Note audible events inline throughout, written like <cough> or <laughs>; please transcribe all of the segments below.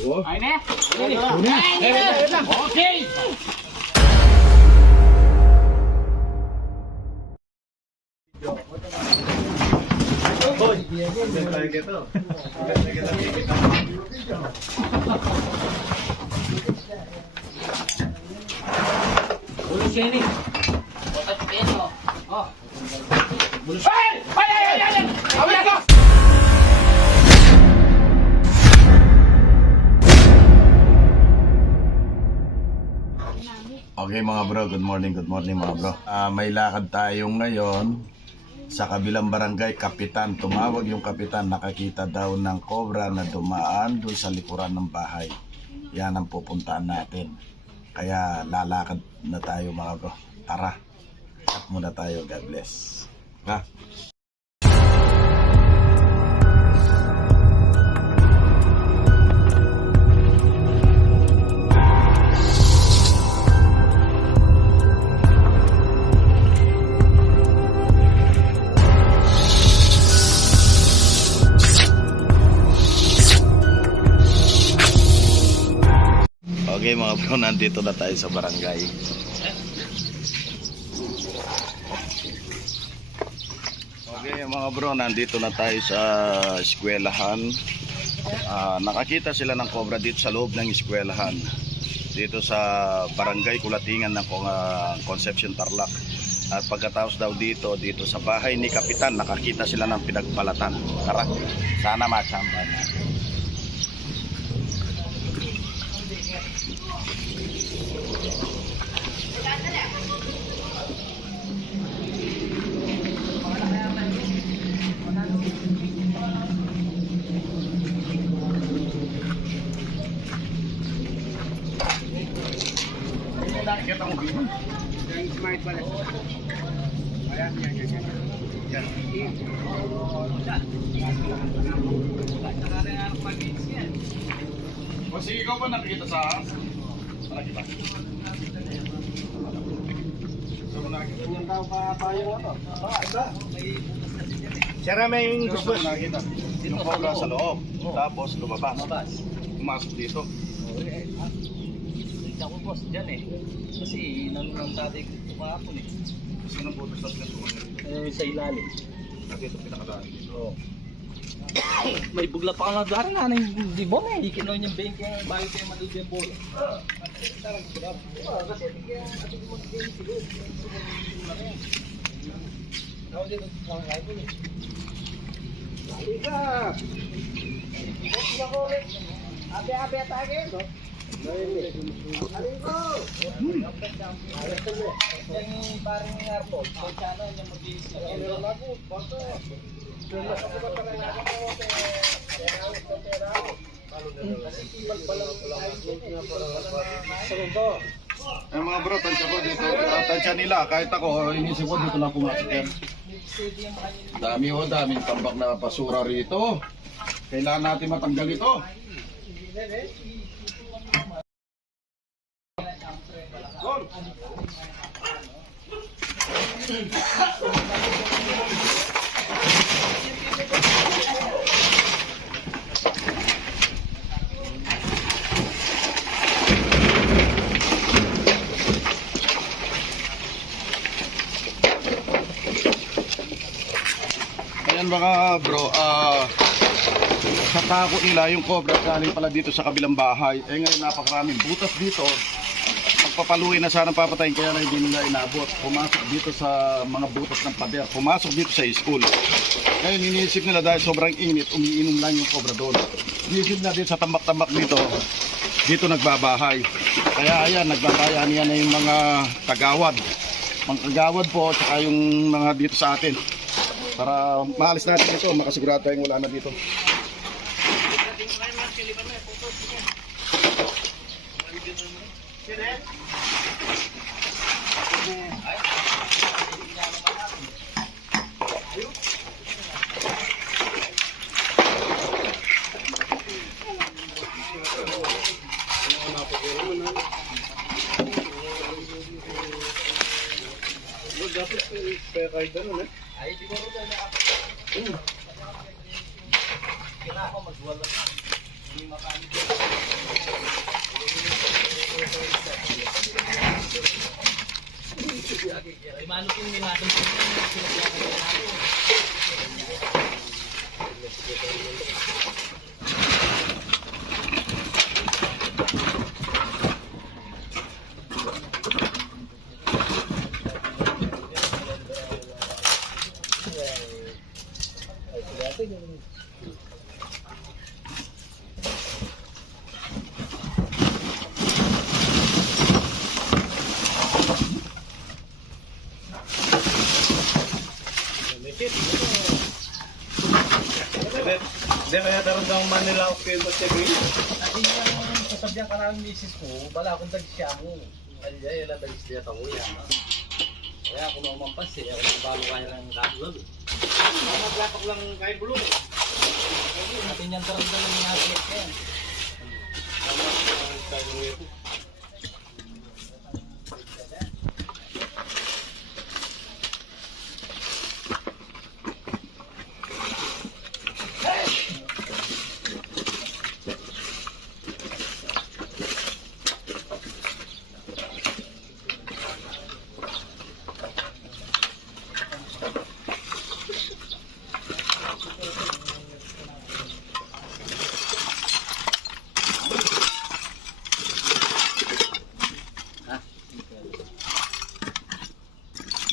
Ayun na. Ayun na. Okay. Bulus yan eh. Botat peso. Oh. Bulus. Ay! Ay! Ay! Ay! Ay! Awin Okay mga bro, good morning, good morning mga bro. Ah, may lakad tayo ngayon sa kabilang barangay, kapitan. Tumawag yung kapitan, nakakita daw ng cobra na dumaan doon sa likuran ng bahay. Yan ang pupuntaan natin. Kaya lalakad na tayo mga bro. Tara, cut muna tayo. God bless. Ha? Nandito na tayo sa barangay. Okay mga bro, nandito na tayo sa eskwelahan. Ah, nakakita sila ng cobra dito sa loob ng eskwelahan. Dito sa barangay Kulatingan ng uh, Concepcion Tarlac. At pagkatapos daw dito, dito sa bahay ni Kapitan, nakakita sila ng pinagbalatan. Tara, sana masamba natin. O sige, ikaw ba nakikita sa... Nakita? Sira may yung Gusto mo nakikita? Yung cobra sa loob. Tapos lumabas. Pumasok dito. Hindi ako boss dyan eh. Kasi nanonood tatay ko kumahapon eh. Gusto ng butas sa pinatuan. Eh, sa ilalim. Nakita pinakadaan dito. Oo. May bugla pa ka na dari na ng di mo eh. Ikinon yung bank yung bayo kayo malud yung bola. Yung parang ng airport, kung sana yung mag-iis Eh mga bro, tansya ko dito. Uh, tansya nila. Kahit ako, inisip ko dito lang pumasok yan. Dami o, daming tambak na basura rito. Kailangan natin matanggal ito. Ayan mga bro, ah sa tako nila yung cobra galing pala dito sa kabilang bahay. Eh ngayon napakaraming butas dito. Magpapaluin na sana papatayin kaya na hindi nila inabot. Pumasok dito sa mga butas ng pader. Pumasok dito sa school. Ngayon iniisip nila dahil sobrang init, umiinom lang yung cobra doon. Iniisip na din sa tambak-tambak dito, dito nagbabahay. Kaya ayan, nagbabayan yan yung mga tagawad. Mga kagawad po, tsaka yung mga dito sa atin para maalis natin ito, makasigurado tayong wala na dito. Ay, di ba rin na ako? Kailangan ko magwala na. Hindi ay, manok yung minadong sinabiyakan na natin. Thank you. Daw Manila mo sa Bill. Kasi yung sasabyan ka namin misis ko, bala akong tagsya mo. Kaya yun lang tagsya ako yan. Kaya ako mamampas eh, ako nang bago kaya ng kablog. Maglapak lang kay Bulong. Atin yan taramdaman ng natin yan.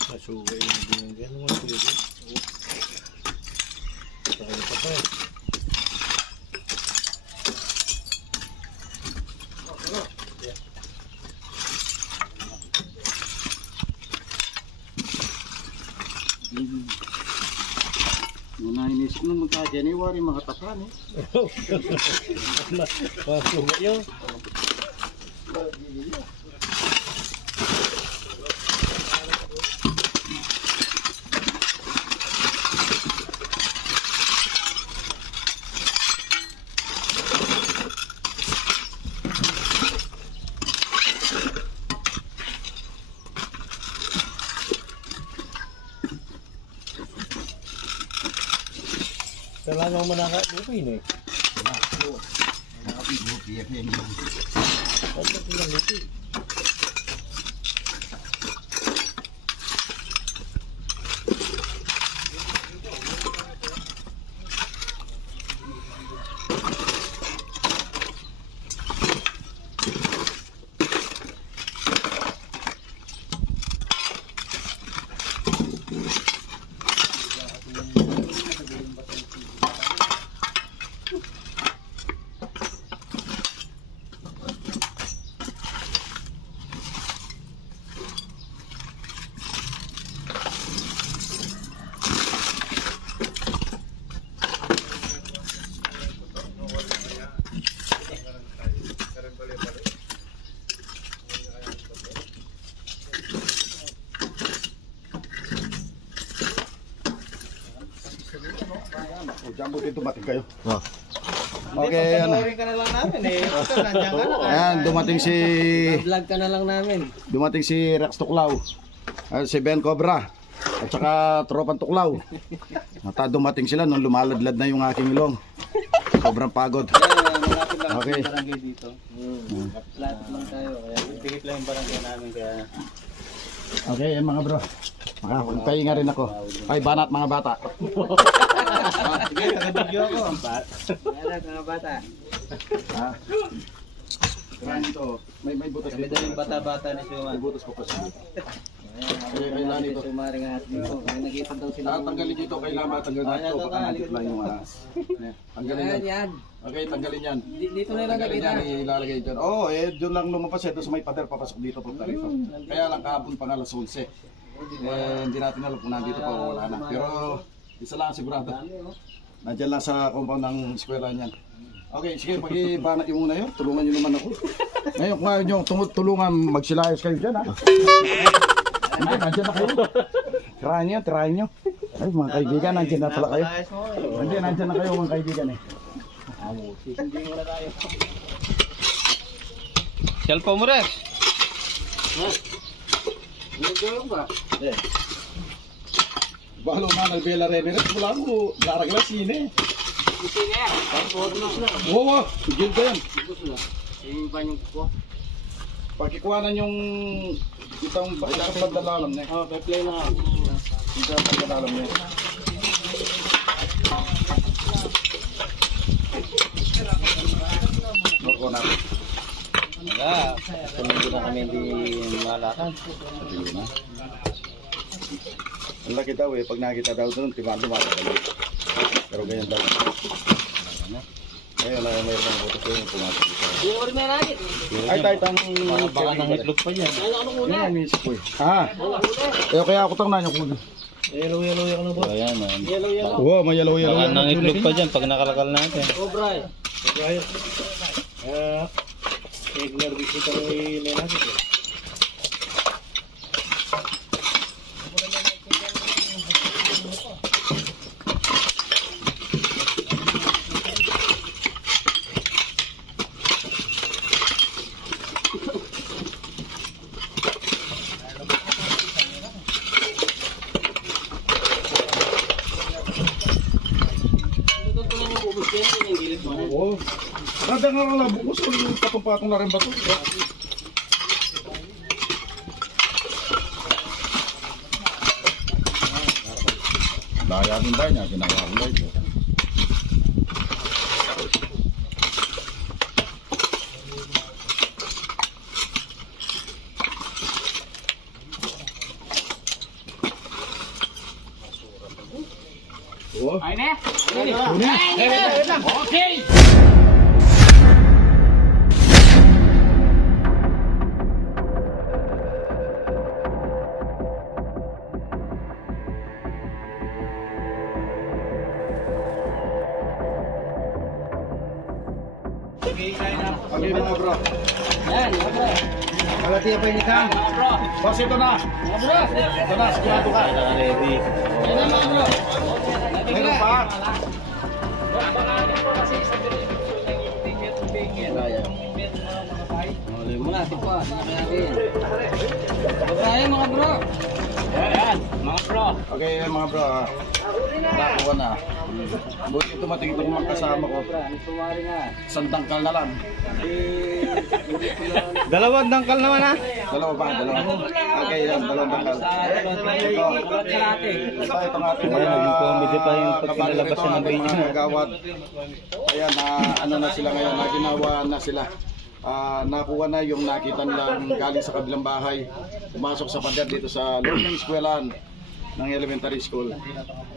Masugay yung binigyan mo ito. Kaya pa pa. Muna inisip nung magka-January, mga tapan eh. <laughs> Masugay yun. Kailangan mo na ka lupin eh. Ano ko lang lupin? O, dyan buti dumating kayo. Oh. Okay, ano. ka na lang namin eh. <laughs> Nandiyan ka na. Ayan, dumating si... Vlog ka na lang namin. Dumating si Rex Tuklaw. At si Ben Cobra. At saka Tropan Tuklaw. At ah, dumating sila nung lumaladlad na yung aking ilong. Sobrang pagod. Malapit lang Okay. ang barangay dito. Lapit lang tayo. Kaya tigit lang yung barangay namin. Kaya Okay, yan mga bro. Makakapahinga rin ako. Ay, banat mga bata. <laughs> Sige, taga-video ako. Ayan, mga bata. Kaya nito, may may butas Kami dito. yung bata-bata ni Suman. May butas po kasi. Kaya kailangan ito. Sumari nga dito. Kaya nakita daw sila. Ah, tanggalin dito, kailangan matanggal na ito. Baka nandito lang yung. Ayan, Tanggalin yan. Okay, tanggalin yan. Dito na lang Tanggalin yan, ilalagay dyan. Oo, oh, eh, doon lang lumabas eh. Doon sa may pader, papasok dito po rito. Kaya lang kahapon pa nga alas 11. Eh, hindi natin alam kung nandito pa wala na. Pero, isa lang sigurado. Nandiyan lang sa compound ng eskwela niyan. Okay, sige, pag-ibanat yung muna yun. Tulungan nyo naman ako. Ngayon, kung ayaw nyo tulungan, magsilayos kayo dyan, ha? Hindi, nandiyan na kayo. Tirahan nyo, tirahan nyo. Ay, mga kaibigan, nandiyan na pala kayo. Hindi, nandiyan na kayo, mga kaibigan, eh. Cellphone mo rin. Balo na, nagbela rin. Rin, wala ko. Larag lang sine. Oo. Gil ka yan. Pagkikuhanan yung itong itong pagdalalam niya. Oh, may play na. Itong pagdalalam niya. Norko natin. Wala. Tumingin na kami hindi malakad. Sabi na. Ang laki daw eh, pag nakita daw doon, timaan lumatagal. Pero ganyan daw. Ngayon, ay mayroon ng buto ko yung pumasok dito. Ay, tayo tang... Baka nang itlog pa yan. Yan ang isip ko eh. Ha? Eh, kaya ako tang nanyo kuna. Yellow, yellow yung ano ba? Ayan, man. Wow, may yellow yellow. Baka nang itlog pa dyan pag nakalakal natin. Oo. Kada nga lang bukos ko yung patong-patong na rin ba ito? Daya din ba niya, ginawa ko lang ito. Oo. Okay mga bro. Kalati pa ini kang. Boss ito na. Ito na, sigurado ka. Ready. Meron pa? Huli mo na, tipo. Babae mga bro. Mga bro. Okay mga bro. ah. Nakuha na. Buti tumating itong mga kasama ko. Sumari na. Sandangkal na lang. <laughs> Dalawang dangkal naman ha. Dalawa ba? Dalawa. Okay yan, dalawang dangkal. Ito. Ito, itong ating Ayan, naging comedy pa yung pag kabayan pinalabas ito, siya ng ating video. mga. Ayan, na, ano na sila ngayon, na ginawa na sila. Ah, nakuha na yung nakita nilang galing sa kabilang bahay. Pumasok sa pader dito sa loob ng eskwelahan ng elementary school.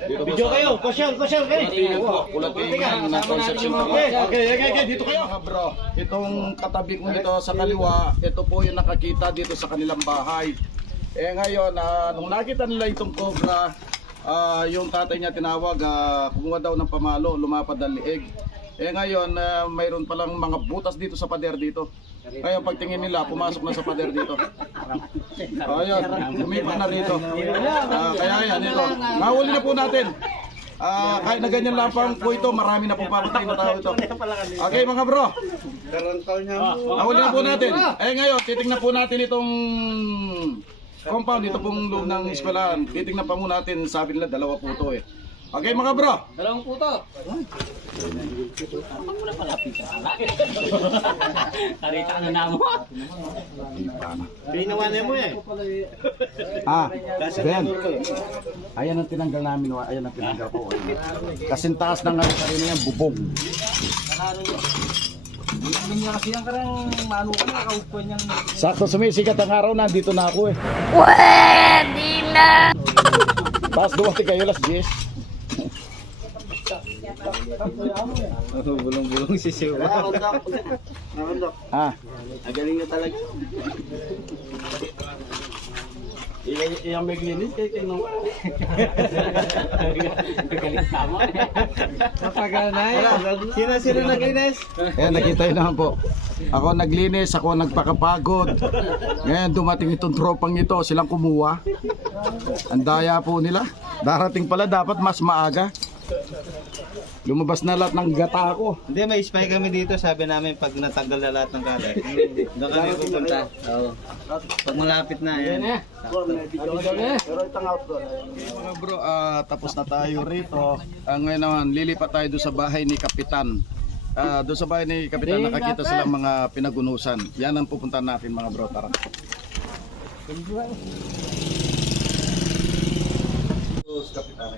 Dito Video kayo, pasyal, pasyal kayo. Kulatingin po, kulatingin ng Concepcion Tarlac. Okay, okay, okay, dito kayo. Mga bro, itong katabi ko dito sa kaliwa, ito po yung nakakita dito sa kanilang bahay. Eh ngayon, ah, nung nakita nila itong cobra, ah, yung tatay niya tinawag, ah, kumuha daw ng pamalo, lumapad ang liig. Eh ngayon, ah, mayroon palang mga butas dito sa pader dito. Ngayon, pagtingin nila, pumasok na sa pader dito. <laughs> Ayun, lumipat na rito. Ah, kaya yan, ito. Mahuli na po natin. Ah, kahit na ganyan lang pang po ito, marami na pong papatay na tao ito. Okay mga bro. Mahuli na po natin. Eh ngayon, titingnan po natin itong compound, ito pong loob ng eskwelahan. Titingnan pa muna natin, sabi nila dalawa po ito eh. Okay mga bro. Dalawang puto. Tarita ka na namo. Pinawan mo eh. Ah, Ben. Ayan ang tinanggal namin. wa- Ayan ang tinanggal ko. Kasing taas ng ano kanina yan, ang na, niyang Sakto sumisikat ang araw, nandito na ako eh. Pwede na! Tapos dumating kayo las 10. <laughs> Bulong-bulong si Siwa. Ah, Agaling na talaga. Iyang may glinis kay Kino. Galing <laughs> tama. Matagal na yun. Sino sino naglinis? ayan nakita yun naman po. Ako naglinis, ako nagpakapagod. Ngayon dumating itong tropang ito, silang kumuha. Ang daya po nila. Darating pala dapat mas maaga. Lumabas na lahat ng gata ko. Hindi, may spy kami dito. Sabi namin pag natanggal na lahat ng kalat. Doon kami pupunta. Oo. Pag malapit na, yan. Mga bro, ah, tapos na tayo rito. Ah, ngayon naman, lilipat tayo doon sa bahay ni Kapitan. Ah, doon sa bahay ni Kapitan nakakita silang mga pinagunusan. Yan ang pupuntahan natin mga bro. Tara. Kapitan,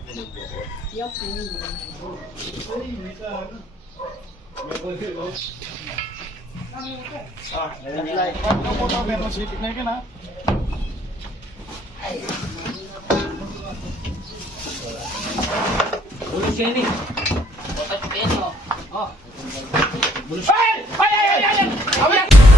Ah, like, ano po to, meron sipit na yun ha? Ulo siya ni. Otat peno. Oh. Ay! Ay! Ay! Ay! Ay! Ay!